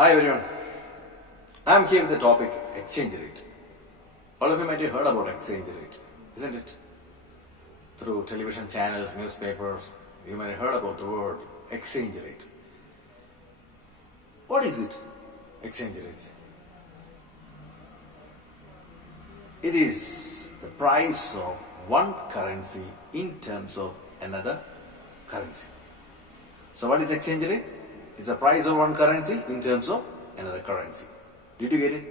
Hi everyone, I am here with the topic exchange rate. All of you might have heard about exchange rate, isn't it? Through television channels, newspapers, you might have heard about the word exchange rate. What is it? Exchange rate. It is the price of one currency in terms of another currency. So what is exchange rate? It's the price of one currency in terms of another currency. Did you get it?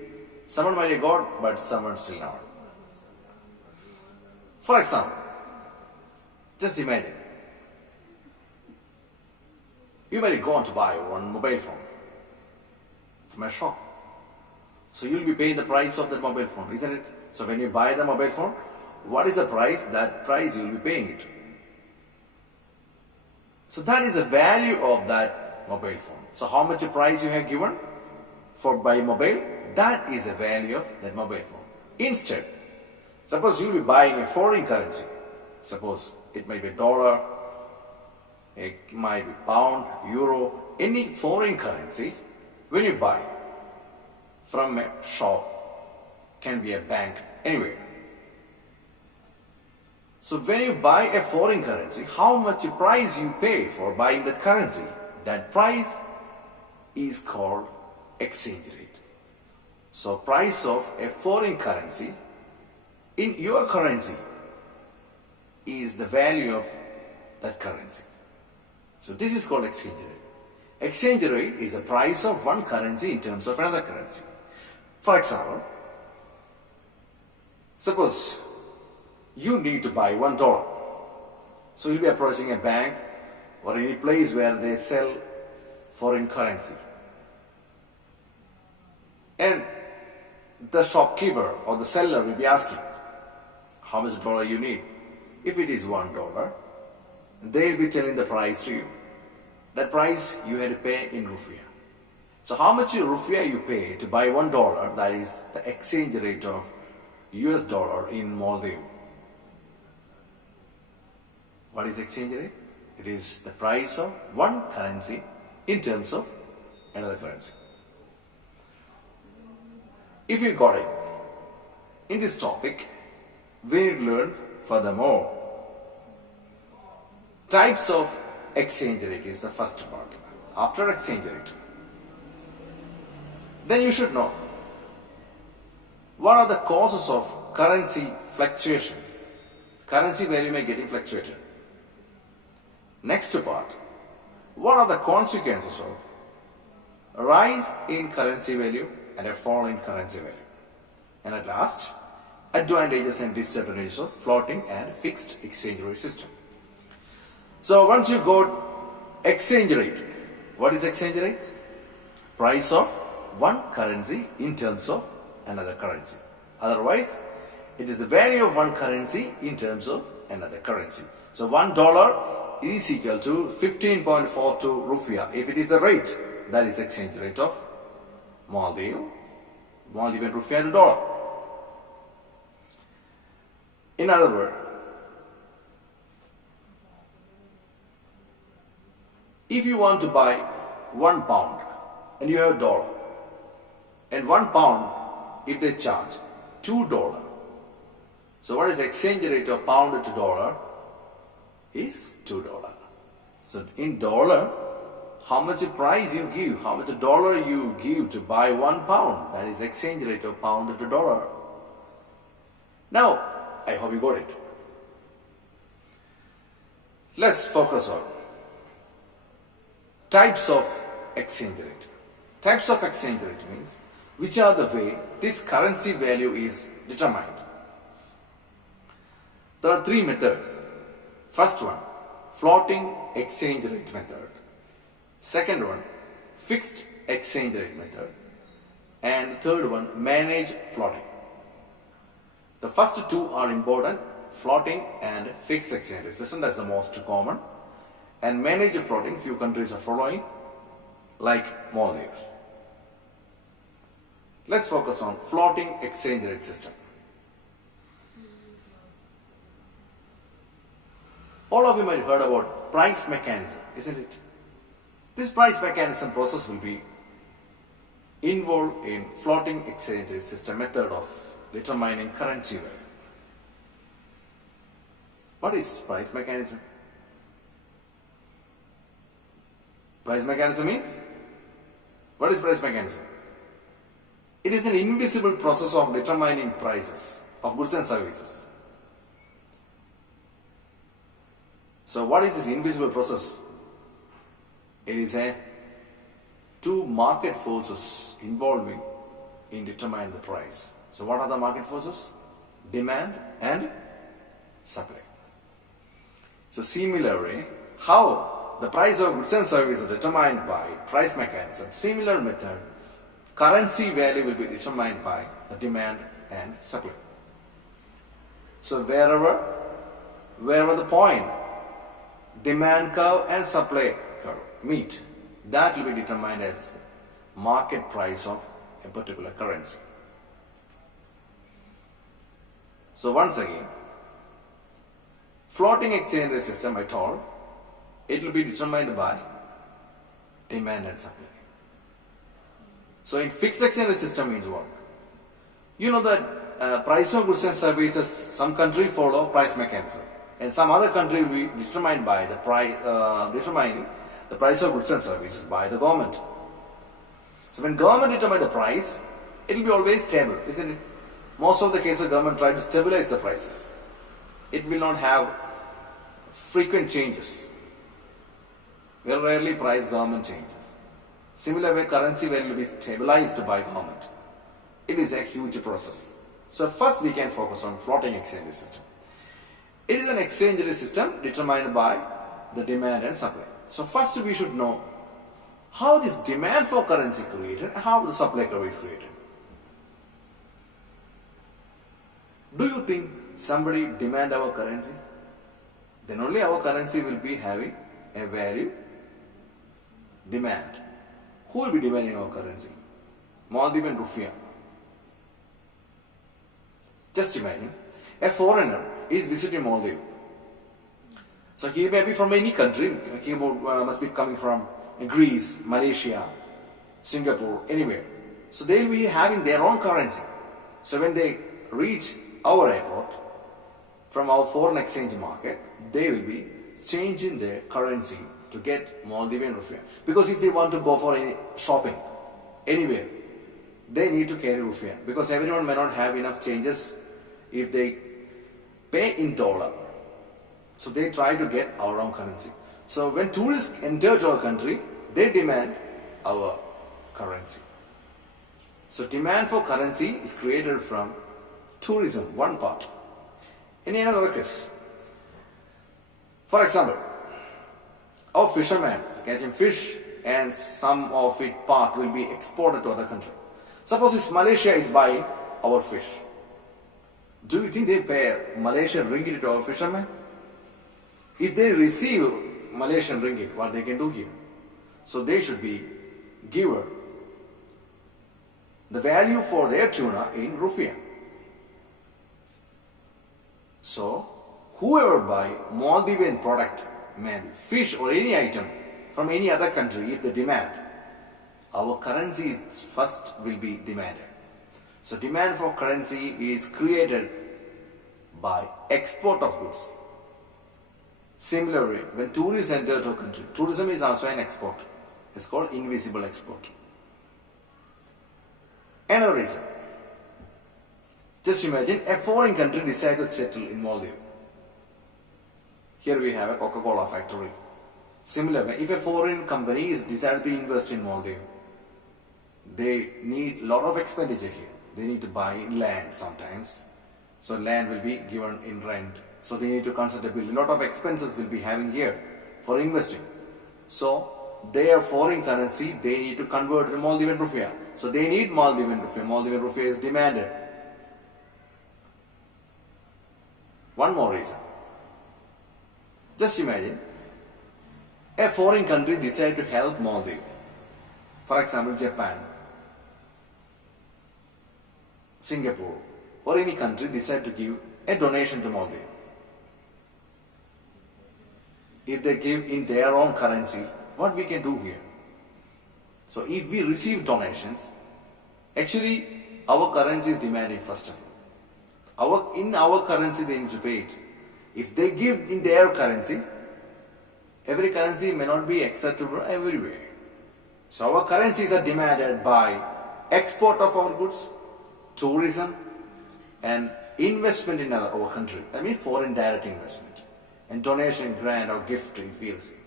Someone might have got, but someone still not. For example, just imagine, you might have gone to buy one mobile phone from a shop. So you'll be paying the price of that mobile phone, isn't it? So when you buy the mobile phone, what is the price? That price you'll be paying it. So that is the value of that mobile phone. So how much price you have given for buy mobile, that is the value of that mobile phone. Instead, suppose you'll be buying a foreign currency. Suppose it might be dollar, it might be pound, euro, any foreign currency. When you buy from a shop, can be a bank, anywhere. So when you buy a foreign currency, how much price you pay for buying that currency? That price is called exchange rate. So price of a foreign currency in your currency is the value of that currency. So this is called exchange rate. Exchange rate is the price of one currency in terms of another currency. For example, suppose you need to buy $1. So you'll be approaching a bank or any place where they sell foreign currency. And the shopkeeper or the seller will be asking, how much dollar you need? If it is $1, they will be telling the price to you. That price you had to pay in rupiah. So how much rupiah you pay to buy $1, that is the exchange rate of US dollar in Maldives. What is exchange rate? It is the price of one currency in terms of another currency. If you got it, in this topic, we need to learn furthermore. Types of exchange rate is the first part. After exchange rate, then you should know what are the causes of currency fluctuations. Currency value may get fluctuated. Next part, what are the consequences of a rise in currency value and a fall in currency value? And at last, advantages and disadvantages of floating and fixed exchange rate system. So once you got exchange rate, what is exchange rate? Price of one currency in terms of another currency. Otherwise, it is the value of one currency in terms of another currency. So $1 is equal to 15.42 rupiah. If it is the rate, that is exchange rate of Maldivian rupiah to dollar. In other words, if you want to buy £1 and you have $1, and £1 if they charge $2, so what is the exchange rate of pound to dollar? Is $2. So in dollar, how much price you give, how much dollar you give to buy £1, that is exchange rate of pound to dollar. Now, I hope you got it. Let's focus on types of exchange rate. Types of exchange rate means which are the way this currency value is determined. There are three methods. First one, floating exchange rate method. Second one, fixed exchange rate method. And third one, managed floating. The first two are important, floating and fixed exchange rate system, that's the most common. And managed floating, few countries are following, like Maldives. Let's focus on floating exchange rate system. All of you might have heard about price mechanism, isn't it? This price mechanism process will be involved in floating exchange rate system method of determining currency value. What is price mechanism? Price mechanism means, what is price mechanism? It is an invisible process of determining prices of goods and services. So what is this invisible process? It is two market forces involving in determining the price. So what are the market forces? Demand and supply. So similarly, how the price of goods and services is determined by price mechanism, similar method, currency value will be determined by the demand and supply. So wherever the point demand curve and supply curve meet, that will be determined as market price of a particular currency. So once again, floating exchange rate system, I told, it will be determined by demand and supply. So in fixed exchange rate system means what? You know that price of goods and services, some country follow price mechanism, and some other country will be determined by the price, determining the price of goods and services by the government. So when government determine the price, it will be always stable, isn't it? Most of the cases, government try to stabilize the prices. It will not have frequent changes. Very rarely price government changes. Similar way, currency value will be stabilized by government. It is a huge process. So first we can focus on floating exchange rate system. It is an exchange rate system determined by the demand and supply. So first we should know how this demand for currency created and how the supply curve is created. Do you think somebody demand our currency? Then only our currency will be having a value demand. Who will be demanding our currency? Maldivian rupiah. Just imagine, a foreigner is visiting Maldives. So he may be from any country, he must be coming from Greece, Malaysia, Singapore, anywhere. So they will be having their own currency. So when they reach our airport, from our foreign exchange market, they will be changing their currency to get Maldivian rupiah. Because if they want to go for any shopping, anywhere, they need to carry rupiah. Because everyone may not have enough changes if they pay in dollar. So they try to get our own currency. So when tourists enter to our country, they demand our currency. So demand for currency is created from tourism, one part. In another case, for example, our fishermen is catching fish and some of it part will be exported to other country. Suppose if Malaysia is buying our fish, do you think they pay Malaysian ringgit to our fishermen? If they receive Malaysian ringgit, what they can do here? So they should be given the value for their tuna in rupiah. So whoever buy Maldivian product, maybe fish or any item from any other country, if they demand, our currency is first will be demanded. So demand for currency is created by export of goods. Similarly, when tourists enter to a country, tourism is also an export. It's called invisible export. Another reason. Just imagine a foreign country decides to settle in Maldives. Here we have a Coca-Cola factory. Similarly, if a foreign company is decided to invest in Maldives, they need a lot of expenditure here. They need to buy land sometimes. So land will be given in rent. So they need to construct a building. A lot of expenses will be having here for investing. So their foreign currency, they need to convert to Maldivian rupiah. So they need Maldivian rupiah. Maldivian rupiah is demanded. One more reason. Just imagine, a foreign country decide to help Maldives. For example, Japan, Singapore, or any country decide to give a donation to Maldives. If they give in their own currency, what we can do here? So if we receive donations, Actually, our currency is demanding first of all. In our currency they need to pay it. If they give in their currency, every currency may not be acceptable everywhere. So our currencies are demanded by export of our goods, tourism, and investment in our country. I mean foreign direct investment. And donation, grant or gift if we receive.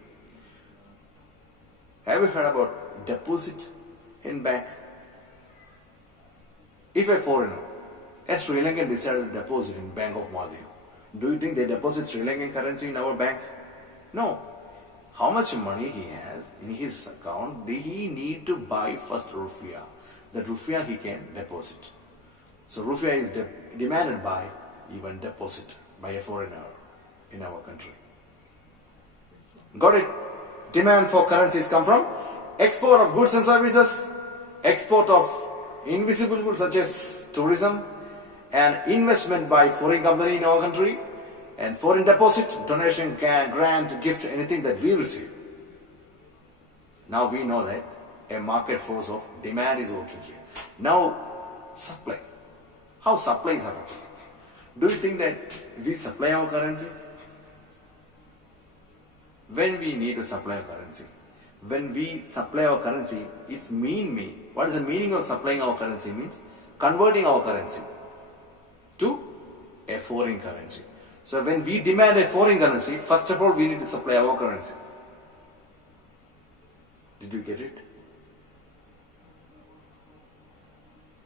Have you heard about deposit in bank? If a foreigner, a Sri Lankan decided to deposit in Bank of Maldives, do you think they deposit Sri Lankan currency in our bank? No. How much money he has in his account, he need to buy first rupiah. That rupiah he can deposit. So rupiah is demanded by even deposit by a foreigner in our country. Got it? Demand for currencies come from export of goods and services, export of invisible goods such as tourism, and investment by foreign company in our country, and foreign deposit, donation, grant, gift, anything that we receive. Now we know that a market force of demand is working here. Now supply. How supplies are working? Do you think that we supply our currency? When we need to supply our currency, when we supply our currency, it's what is the meaning of supplying our currency? Means converting our currency to a foreign currency. So when we demand a foreign currency, first of all we need to supply our currency. Did you get it?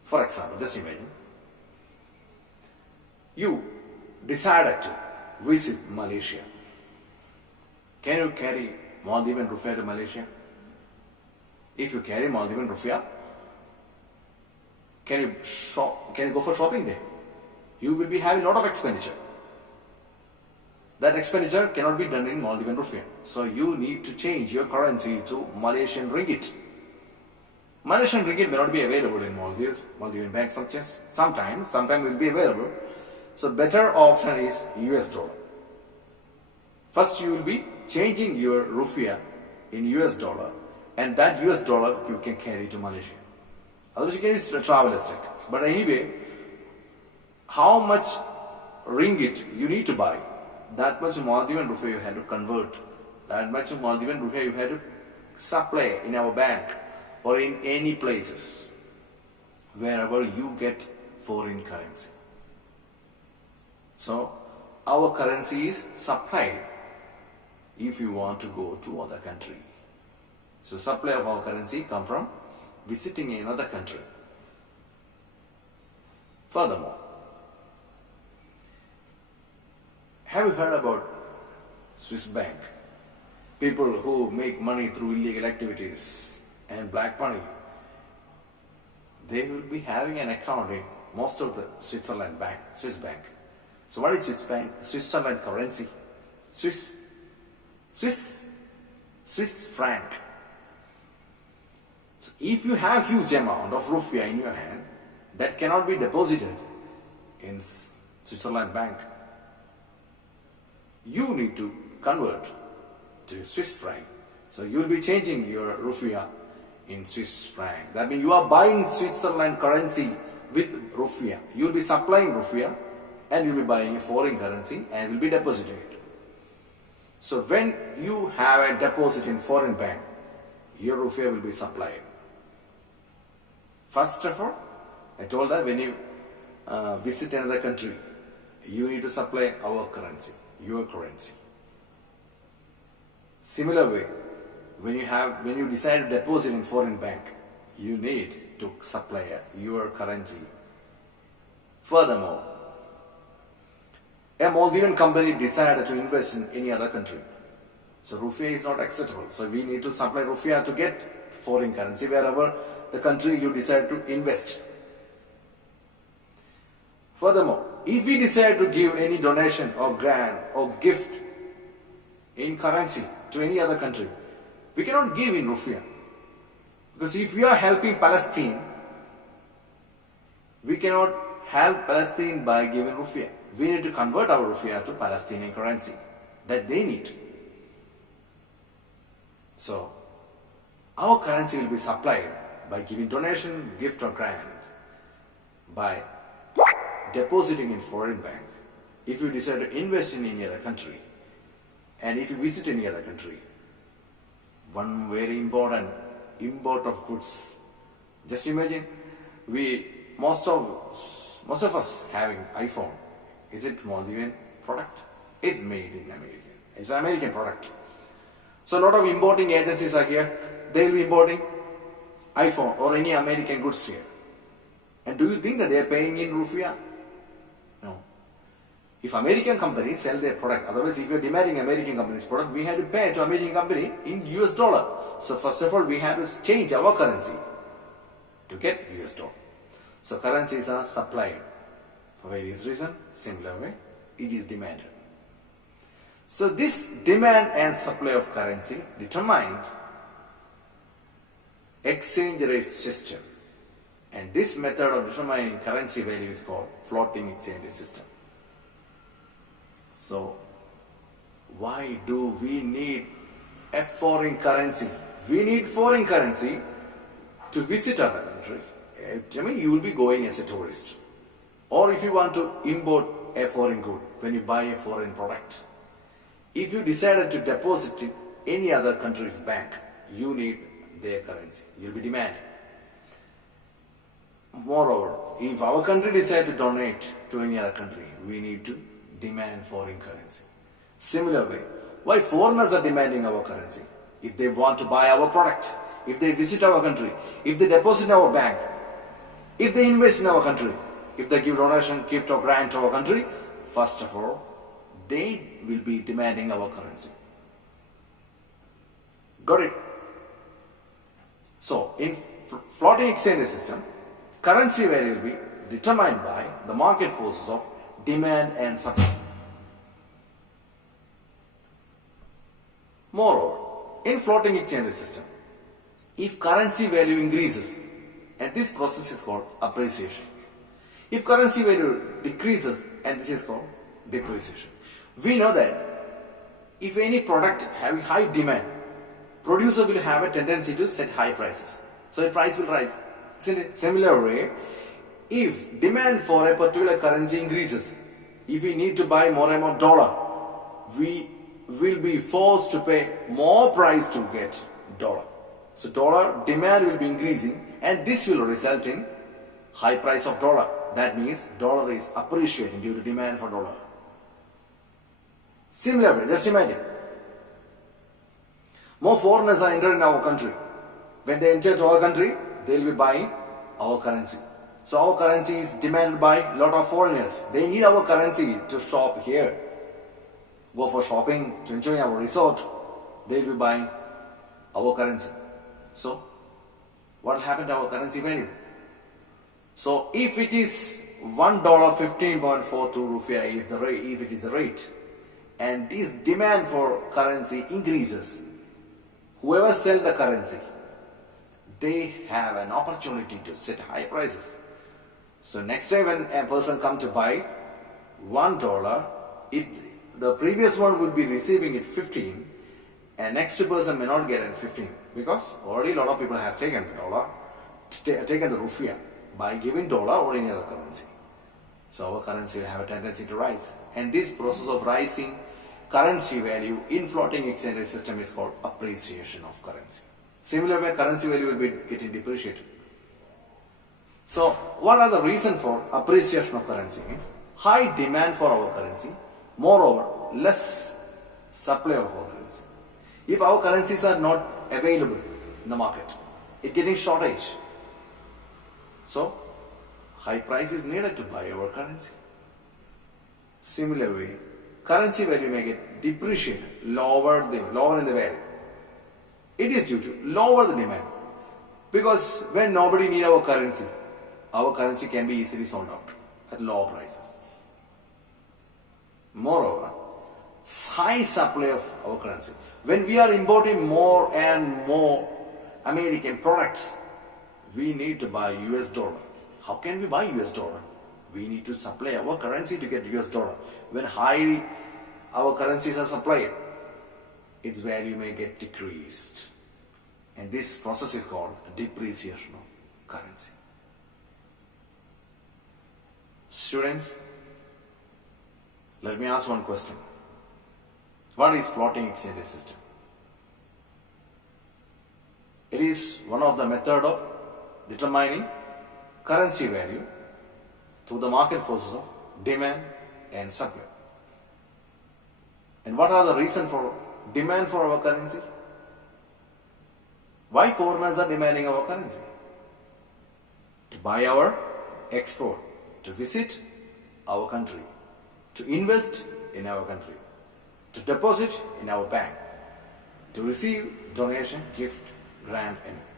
For example, just imagine you decided to visit Malaysia. Can you carry Maldivian rupiah to Malaysia? If you carry Maldivian rupiah, can you go for shopping there? You will be having a lot of expenditure. That expenditure cannot be done in Maldivian rupiah. So you need to change your currency to Malaysian ringgit. Malaysian ringgit may not be available in Maldives, Maldivian banks sometimes it will be available. So better option is US dollar. First you will be changing your rupiah in US dollar, and that US dollar you can carry to Malaysia. Otherwise you can use travel as check. But anyway, how much ringgit you need to buy, that much Maldivian rupiah you have to convert, that much Maldivian rupiah you have to supply in our bank or in any places wherever you get foreign currency. So our currency is supplied if you want to go to other country. So supply of our currency come from visiting another country. Furthermore, have you heard about Swiss bank? People who make money through illegal activities and black money, they will be having an account in most of the Swiss bank. So what is Switzerland currency? Swiss franc. So if you have huge amount of rupiah in your hand, that cannot be deposited in Switzerland bank. You need to convert to Swiss franc. So you will be changing your rupiah in Swiss franc. That means you are buying Switzerland currency with rupiah. You will be supplying rupiah and you will be buying a foreign currency and will be depositing it. So when you have a deposit in foreign bank, your rupiah will be supplied. First of all, I told that when you visit another country, you need to supply our currency, your currency. Similar way, when you decide to deposit in foreign bank, you need to supply your currency. Furthermore, a Maldivian company decided to invest in any other country. So rupiah is not acceptable. So we need to supply rupiah to get foreign currency wherever the country you decide to invest. Furthermore, if we decide to give any donation or grant or gift in currency to any other country, we cannot give in rupiah. Because if we are helping Palestine, we cannot help Palestine by giving rupiah. We need to convert our rupiah to Palestinian currency that they need. So, our currency will be supplied by giving donation, gift or grant, by depositing in foreign bank. If you decide to invest in any other country, and if you visit any other country, one very important import of goods. Just imagine, most of us having iPhone. Is it Maldivian product? It's made in America. It's an American product. So a lot of importing agencies are here. They will be importing iPhone or any American goods here. And do you think that they are paying in rupiah? No. If American companies sell their product, otherwise if you are demanding American company's product, we have to pay to American company in US dollar. So first of all, we have to change our currency to get US dollar. So currencies are supplied for various reasons. Similar way, it is demanded. So this demand and supply of currency determined exchange rate system. And this method of determining currency value is called floating exchange system. So why do we need a foreign currency? We need foreign currency to visit other country. I mean, you will be going as a tourist. Or if you want to import a foreign good, when you buy a foreign product. If you decided to deposit in any other country's bank, you need their currency. You will be demanding. Moreover, if our country decides to donate to any other country, we need to demand foreign currency. Similar way, why foreigners are demanding our currency? If they want to buy our product, if they visit our country, if they deposit in our bank, if they invest in our country, if they give donation, gift or grant to our country, first of all, they will be demanding our currency. Got it? So, in floating exchange system, currency value will be determined by the market forces of demand and supply. Moreover, in floating exchange system, if currency value increases, and this process is called appreciation. If currency value decreases, and this is called depreciation. We know that if any product having high demand, producer will have a tendency to set high prices. So the price will rise. In a similar way, if demand for a particular currency increases, if we need to buy more and more dollar, we will be forced to pay more price to get dollar. So dollar demand will be increasing, and this will result in high price of dollar. That means dollar is appreciating due to demand for dollar. Similarly, just imagine, more foreigners are entering our country. When they enter to our country, they will be buying our currency. So our currency is demanded by a lot of foreigners. They need our currency to shop here, go for shopping, to enjoy our resort. They will be buying our currency. So what will happen to our currency value? So if it is $1 15.42 rupiah, if it is the rate, and this demand for currency increases, whoever sells the currency, they have an opportunity to set high prices. So next time when a person comes to buy $1, if the previous one would be receiving it 15, and next person may not get it 15, because already a lot of people has taken dollar, taken the rupiah by giving dollar or any other currency. So our currency will have a tendency to rise. And this process of rising currency value in floating exchange system is called appreciation of currency. Similar way, currency value will be getting depreciated. So what are the reasons for appreciation of currency? Means high demand for our currency, moreover less supply of our currency. If our currencies are not available in the market, it's getting shortage. So high price is needed to buy our currency. Similar way, currency value may get depreciated, lower in the value. It is due to lower the demand. Because when nobody needs our currency can be easily sold out at low prices. Moreover, high supply of our currency. When we are importing more and more American products, we need to buy US dollar. How can we buy US dollar? We need to supply our currency to get US dollar. When high our currencies are supplied, its value may get decreased. And this process is called depreciation of currency. Students, let me ask one question. What is floating exchange system? It is one of the method of determining currency value through the market forces of demand and supply. And what are the reasons for demand for our currency? Why foreigners are demanding our currency? To buy our export, to visit our country, to invest in our country, to deposit in our bank, to receive donation, gift, grant, anything.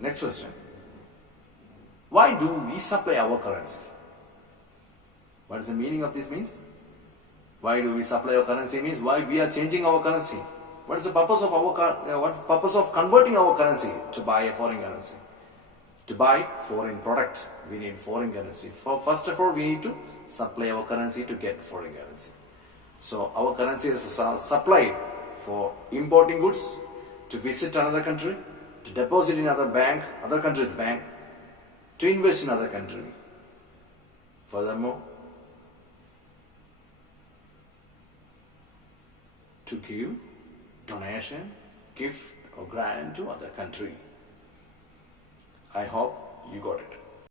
Next question. Why do we supply our currency? What is the meaning of this means? Why do we supply our currency means why we are changing our currency. What is the purpose of purpose of converting our currency to buy a foreign currency? To buy foreign product, we need foreign currency. First of all, we need to supply our currency to get foreign currency. So our currency is supplied for importing goods, to visit another country, to deposit in other country's bank, to invest in other country. Furthermore, to give donation, gift or grant to other country. I hope you got it.